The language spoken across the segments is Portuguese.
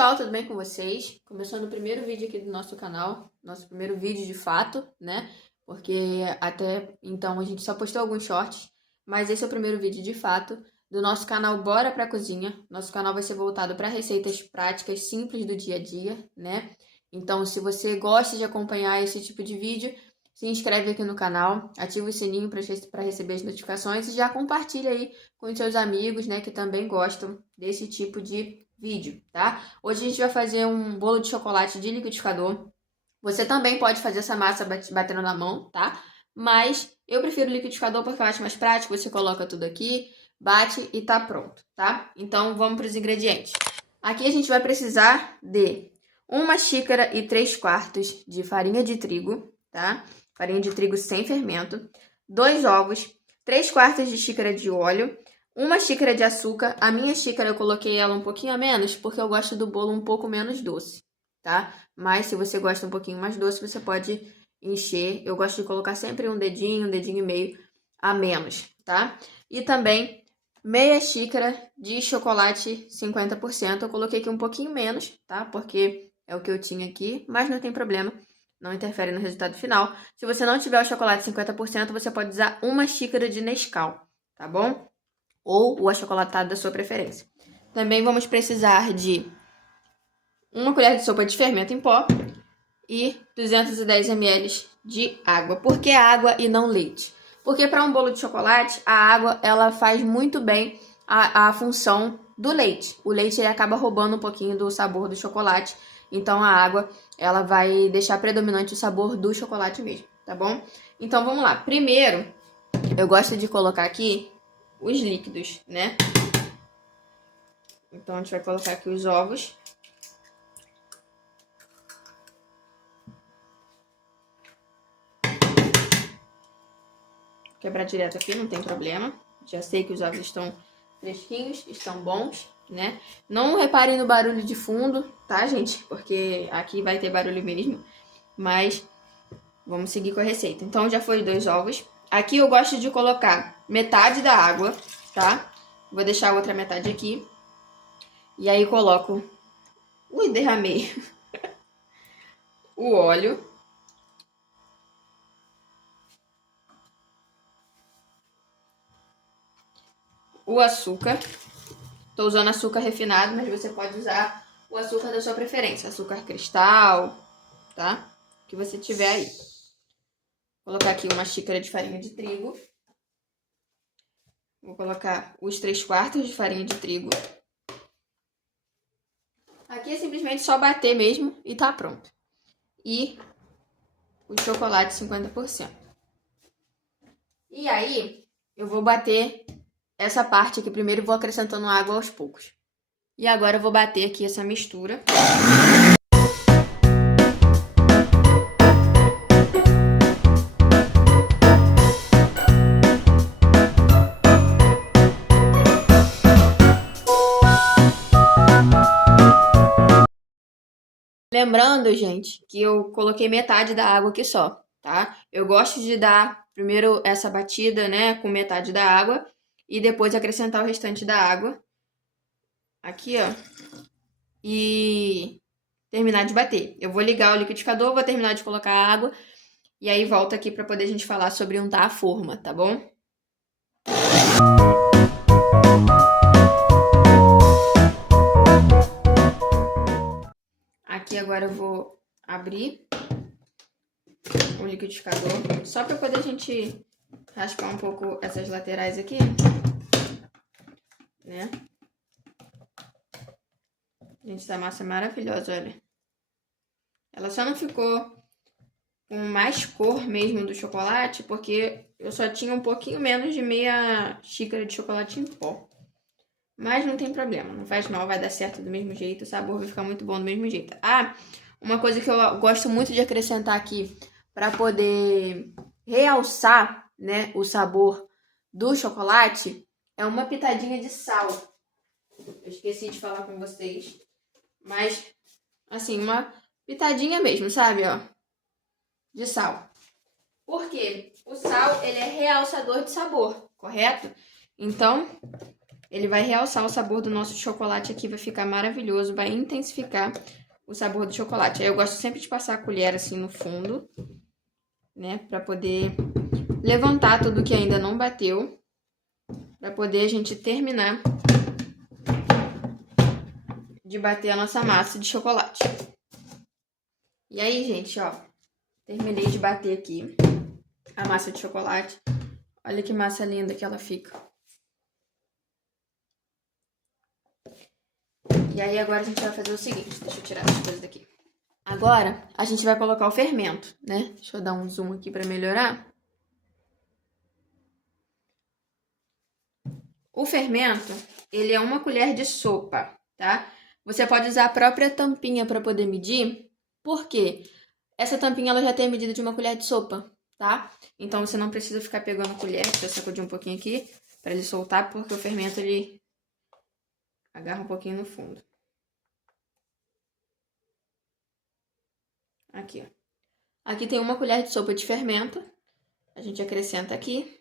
pessoal, tudo bem com vocês? Começando o primeiro vídeo aqui do nosso canal, nosso primeiro vídeo de fato, né? Porque até então a gente só postou alguns shorts, mas esse é o primeiro vídeo de fato do nosso canal Bora Pra Cozinha. Nosso canal vai ser voltado para receitas práticas simples do dia a dia, né? Então, se você gosta de acompanhar esse tipo de vídeo, se inscreve aqui no canal, ativa o sininho para receber as notificações e já compartilha aí com os seus amigos, né, que também gostam desse tipo de vídeo, tá? Hoje a gente vai fazer um bolo de chocolate de liquidificador. Você também pode fazer essa massa batendo na mão, tá? Mas eu prefiro o liquidificador porque eu acho mais prático. Você coloca tudo aqui, bate e tá pronto, tá? Então vamos para os ingredientes. Aqui a gente vai precisar de 1,3 xícaras de farinha de trigo, tá? Farinha de trigo sem fermento, 2 ovos, 3/4 de xícara de óleo, 1 xícara de açúcar. A minha xícara eu coloquei ela um pouquinho a menos, porque eu gosto do bolo um pouco menos doce, tá? Mas se você gosta um pouquinho mais doce, você pode encher. Eu gosto de colocar sempre um dedinho e meio a menos, tá? E também meia xícara de chocolate 50%. Eu coloquei aqui um pouquinho menos, tá? Porque é o que eu tinha aqui, mas não tem problema. Não interfere no resultado final. Se você não tiver o chocolate 50%, você pode usar 1 xícara de Nescau, tá bom? Ou o achocolatado da sua preferência. Também vamos precisar de 1 colher de sopa de fermento em pó e 210 ml de água. Por que água e não leite? Porque para um bolo de chocolate, a água ela faz muito bem a função do leite. O leite ele acaba roubando um pouquinho do sabor do chocolate. Então a água ela vai deixar predominante o sabor do chocolate mesmo, tá bom? Então vamos lá. Primeiro, eu gosto de colocar aqui os líquidos, né? Então a gente vai colocar aqui os ovos. Quebrar direto aqui, não tem problema. Já sei que os ovos estão fresquinhos, estão bons, né? Não reparem no barulho de fundo, tá, gente? Porque aqui vai ter barulho mesmo. Mas vamos seguir com a receita. Então já foi 2 ovos. Aqui eu gosto de colocar metade da água, tá? Vou deixar a outra metade aqui. E aí coloco... Ui, derramei. O óleo. O açúcar. Tô usando açúcar refinado, mas você pode usar o açúcar da sua preferência. Açúcar cristal, tá? O que você tiver aí. Vou colocar aqui 1 xícara de farinha de trigo. Vou colocar os 3/4 de farinha de trigo. Aqui é simplesmente só bater mesmo e tá pronto. E o chocolate 50%. E aí, eu vou bater essa parte aqui primeiro e vou acrescentando água aos poucos. E agora eu vou bater aqui essa mistura. Lembrando, gente, que eu coloquei metade da água aqui só, tá? Eu gosto de dar primeiro essa batida, né, com metade da água e depois acrescentar o restante da água. Aqui, ó. E terminar de bater. Eu vou ligar o liquidificador, vou terminar de colocar a água e aí volto aqui para poder a gente falar sobre untar a forma, tá bom? Aqui agora eu vou abrir o liquidificador, só para poder a gente raspar um pouco essas laterais aqui, né? Gente, essa massa é maravilhosa, olha. Ela só não ficou com mais cor mesmo do chocolate, porque eu só tinha um pouquinho menos de meia xícara de chocolate em pó. Mas não tem problema, não faz mal, vai dar certo do mesmo jeito, o sabor vai ficar muito bom do mesmo jeito. Ah, uma coisa que eu gosto muito de acrescentar aqui para poder realçar, né, o sabor do chocolate é uma pitadinha de sal. Eu esqueci de falar com vocês, mas assim, uma pitadinha mesmo, sabe, ó, de sal. Por quê? O sal, ele é realçador de sabor, correto? Então, ele vai realçar o sabor do nosso chocolate aqui, vai ficar maravilhoso, vai intensificar o sabor do chocolate. Aí eu gosto sempre de passar a colher assim no fundo, né, pra poder levantar tudo que ainda não bateu, pra poder a gente terminar de bater a nossa massa de chocolate. E aí, gente, ó, terminei de bater aqui a massa de chocolate. Olha que massa linda que ela fica. E aí agora a gente vai fazer o seguinte, deixa eu tirar as coisas daqui. Agora a gente vai colocar o fermento, né? Deixa eu dar um zoom aqui pra melhorar. O fermento, ele é 1 colher de sopa, tá? Você pode usar a própria tampinha para poder medir, porque essa tampinha ela já tem a medida de 1 colher de sopa, tá? Então você não precisa ficar pegando a colher, deixa eu sacudir um pouquinho aqui para ele soltar, porque o fermento ele agarra um pouquinho no fundo. Aqui, ó. Aqui tem 1 colher de sopa de fermento. A gente acrescenta aqui.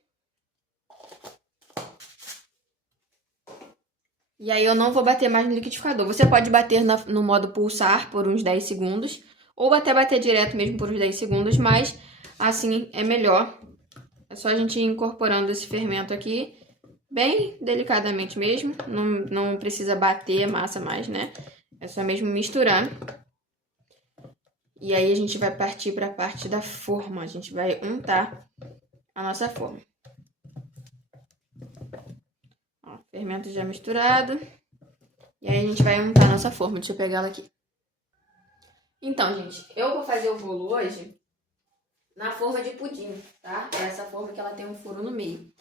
E aí eu não vou bater mais no liquidificador. Você pode bater no modo pulsar por uns 10 segundos. Ou até bater direto mesmo por uns 10 segundos. Mas assim é melhor. É só a gente ir incorporando esse fermento aqui. Bem delicadamente mesmo. Não precisa bater a massa mais, né? É só mesmo misturar. E aí a gente vai partir para a parte da forma. A gente vai untar a nossa forma. Ó, fermento já misturado. E aí a gente vai untar a nossa forma. Deixa eu pegar ela aqui. Então, gente, eu vou fazer o bolo hoje na forma de pudim, tá? É essa forma que ela tem um furo no meio.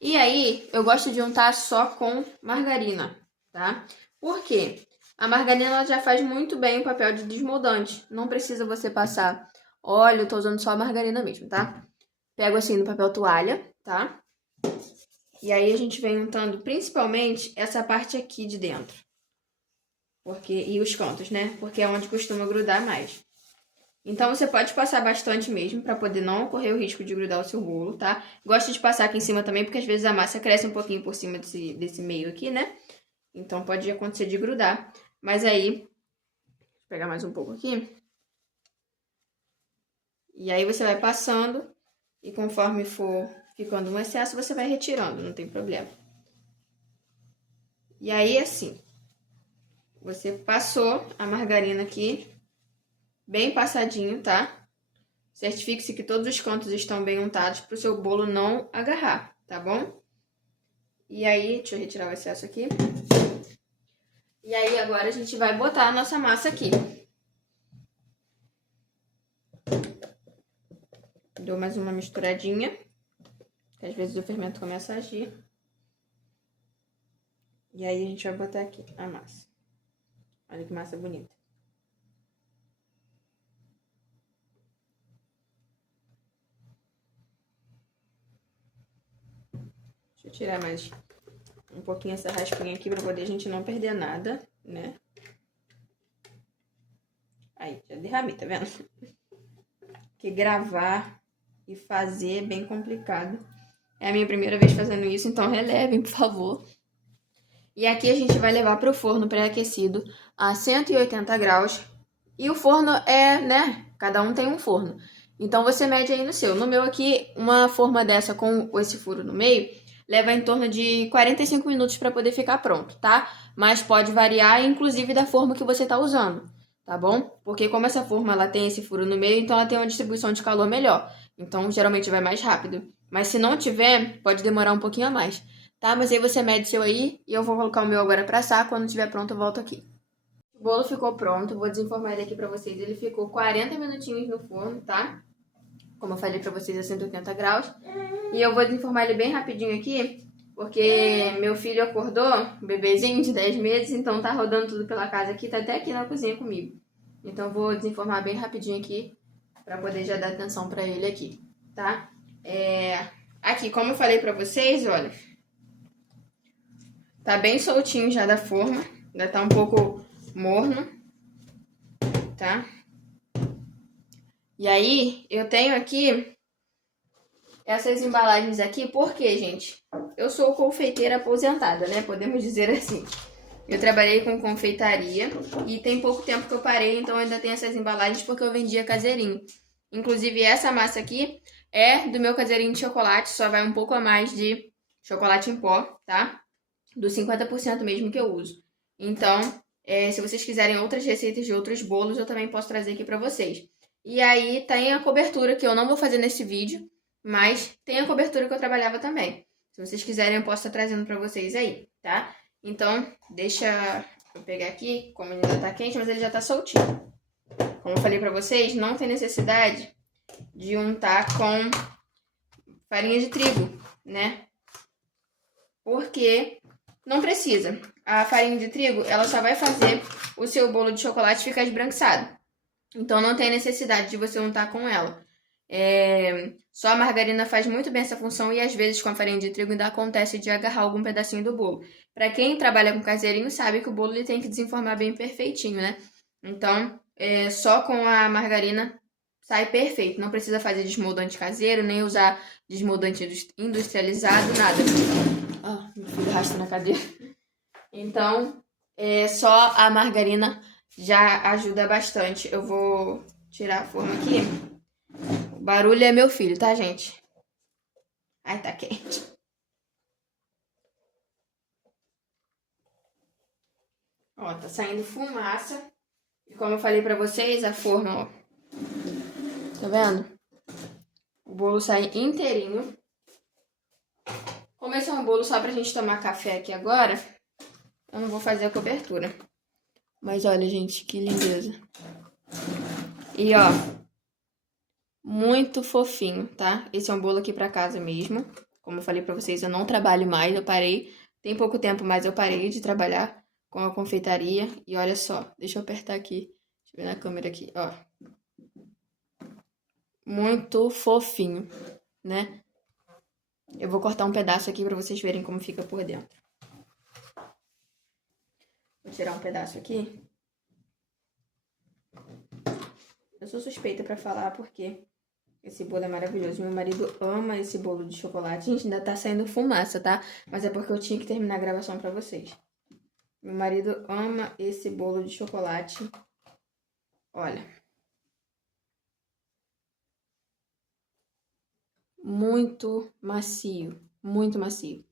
E aí, eu gosto de untar só com margarina, tá? Por quê? A margarina ela já faz muito bem o papel de desmoldante. Não precisa você passar óleo, eu tô usando só a margarina mesmo, tá? Pego assim no papel toalha, tá? E aí a gente vem untando principalmente essa parte aqui de dentro. E os cantos, né? Porque é onde costuma grudar mais. Então você pode passar bastante mesmo, para poder não correr o risco de grudar o seu bolo, tá? Gosto de passar aqui em cima também, porque às vezes a massa cresce um pouquinho por cima desse meio aqui, né? Então pode acontecer de grudar. Mas aí, vou pegar mais um pouco aqui. E aí você vai passando, e conforme for ficando um excesso, você vai retirando, não tem problema. E aí, assim, você passou a margarina aqui, bem passadinho, tá? Certifique-se que todos os cantos estão bem untados para o seu bolo não agarrar, tá bom? E aí, deixa eu retirar o excesso aqui. E aí, agora a gente vai botar a nossa massa aqui. Dou mais uma misturadinha, que às vezes o fermento começa a agir. E aí, a gente vai botar aqui a massa. Olha que massa bonita. Deixa eu tirar mais um pouquinho essa raspinha aqui para poder a gente não perder nada, né? Aí, já derramei, tá vendo? Porque gravar e fazer é bem complicado. É a minha primeira vez fazendo isso, então relevem, por favor. E aqui a gente vai levar para o forno pré-aquecido a 180 graus. E o forno é, né? Cada um tem um forno. Então você mede aí no seu. No meu aqui, uma forma dessa com esse furo no meio leva em torno de 45 minutos para poder ficar pronto, tá? Mas pode variar, inclusive, da forma que você está usando, tá bom? Porque como essa forma ela tem esse furo no meio, então ela tem uma distribuição de calor melhor. Então, geralmente vai mais rápido. Mas se não tiver, pode demorar um pouquinho a mais, tá? Mas aí você mede seu aí e eu vou colocar o meu agora para assar. Quando estiver pronto, eu volto aqui. O bolo ficou pronto, vou desenformar ele aqui pra vocês. Ele ficou 40 minutinhos no forno, tá? Como eu falei pra vocês, a 180 graus. E eu vou desenformar ele bem rapidinho aqui, porque meu filho acordou, um bebezinho de 10 meses, então tá rodando tudo pela casa aqui, tá até aqui na cozinha comigo. Então vou desenformar bem rapidinho aqui, pra poder já dar atenção pra ele aqui, tá? Aqui, como eu falei pra vocês, olha, tá bem soltinho já da forma, ainda tá um pouco morno, tá? E aí, eu tenho aqui essas embalagens aqui, porque, gente, eu sou confeiteira aposentada, né? Podemos dizer assim. Eu trabalhei com confeitaria e tem pouco tempo que eu parei, então eu ainda tenho essas embalagens porque eu vendia caseirinho. Inclusive, essa massa aqui é do meu caseirinho de chocolate, só vai um pouco a mais de chocolate em pó, tá? Do 50% mesmo que eu uso. Então, se vocês quiserem outras receitas de outros bolos, eu também posso trazer aqui pra vocês. E aí tem a cobertura que eu não vou fazer nesse vídeo, mas tem a cobertura que eu trabalhava também. Se vocês quiserem, eu posso estar trazendo pra vocês aí, tá? Então, deixa eu pegar aqui, como ele ainda tá quente, mas ele já tá soltinho. Como eu falei pra vocês, não tem necessidade de untar com farinha de trigo, né? Porque não precisa. A farinha de trigo, ela só vai fazer o seu bolo de chocolate ficar esbranquiçado. Então, não tem necessidade de você untar com ela. Só a margarina faz muito bem essa função e às vezes com a farinha de trigo ainda acontece de agarrar algum pedacinho do bolo. Para quem trabalha com caseirinho sabe que o bolo ele tem que desenformar bem perfeitinho, né? Então, só com a margarina sai perfeito. Não precisa fazer desmoldante caseiro, nem usar desmoldante industrializado, nada. Meu filho arrasta na cadeira. Então, só a margarina já ajuda bastante. Eu vou tirar a forma aqui. O barulho é meu filho, tá, gente? Ai, tá quente. Ó, tá saindo fumaça. E como eu falei pra vocês, a forma, ó. Tá vendo? O bolo sai inteirinho. Como esse é um bolo só pra gente tomar café aqui agora, eu não vou fazer a cobertura. Mas olha, gente, que lindeza. E ó, muito fofinho, tá? Esse é um bolo aqui pra casa mesmo. Como eu falei pra vocês, eu não trabalho mais, eu parei. Tem pouco tempo, mas eu parei de trabalhar com a confeitaria. E olha só, deixa eu apertar aqui. Deixa eu ver na câmera aqui, ó. Muito fofinho, né? Eu vou cortar um pedaço aqui pra vocês verem como fica por dentro. Vou tirar um pedaço aqui. Eu sou suspeita pra falar porque esse bolo é maravilhoso. Meu marido ama esse bolo de chocolate. Gente, ainda tá saindo fumaça, tá? Mas é porque eu tinha que terminar a gravação pra vocês. Meu marido ama esse bolo de chocolate. Olha. Muito macio. Muito macio.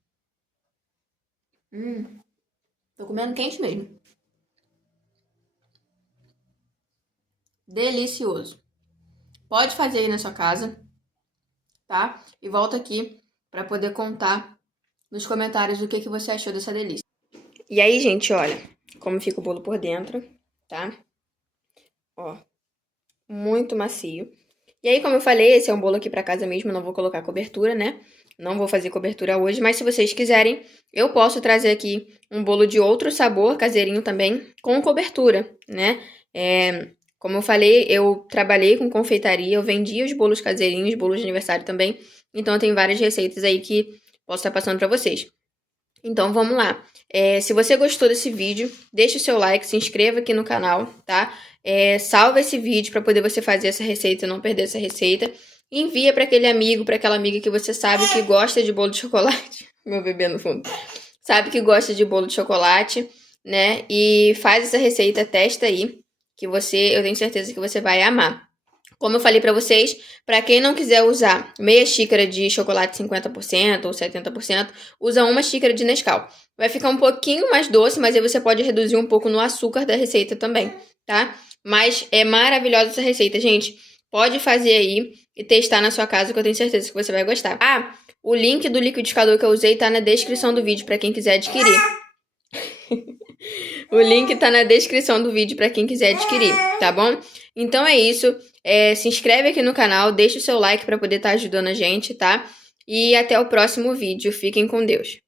Tô comendo quente mesmo. Delicioso. Pode fazer aí na sua casa, tá? E volta aqui pra poder contar nos comentários o que você achou dessa delícia. E aí, gente, olha como fica o bolo por dentro, tá? Ó, muito macio. E aí, como eu falei, esse é um bolo aqui pra casa mesmo, não vou colocar cobertura, né? Não vou fazer cobertura hoje, mas se vocês quiserem, eu posso trazer aqui um bolo de outro sabor, caseirinho também, com cobertura, né? Como eu falei, eu trabalhei com confeitaria, eu vendia os bolos caseirinhos, bolos de aniversário também. Então, eu tenho várias receitas aí que posso estar passando pra vocês. Então, vamos lá. Se você gostou desse vídeo, deixa o seu like, se inscreva aqui no canal, tá? Salva esse vídeo para poder você fazer essa receita, não perder essa receita. Envia para aquele amigo, para aquela amiga que você sabe que gosta de bolo de chocolate. Meu bebê no fundo. Sabe que gosta de bolo de chocolate, né? E faz essa receita, testa aí, que eu tenho certeza que você vai amar. Como eu falei pra vocês, pra quem não quiser usar meia xícara de chocolate 50% ou 70%, usa uma xícara de Nescau. Vai ficar um pouquinho mais doce, mas aí você pode reduzir um pouco no açúcar da receita também, tá? Mas é maravilhosa essa receita, gente. Pode fazer aí e testar na sua casa, que eu tenho certeza que você vai gostar. O link do liquidificador que eu usei tá na descrição do vídeo pra quem quiser adquirir. O link tá na descrição do vídeo pra quem quiser adquirir, tá bom? Então é isso. Se inscreve aqui no canal, deixa o seu like pra poder estar ajudando a gente, tá? E até o próximo vídeo. Fiquem com Deus.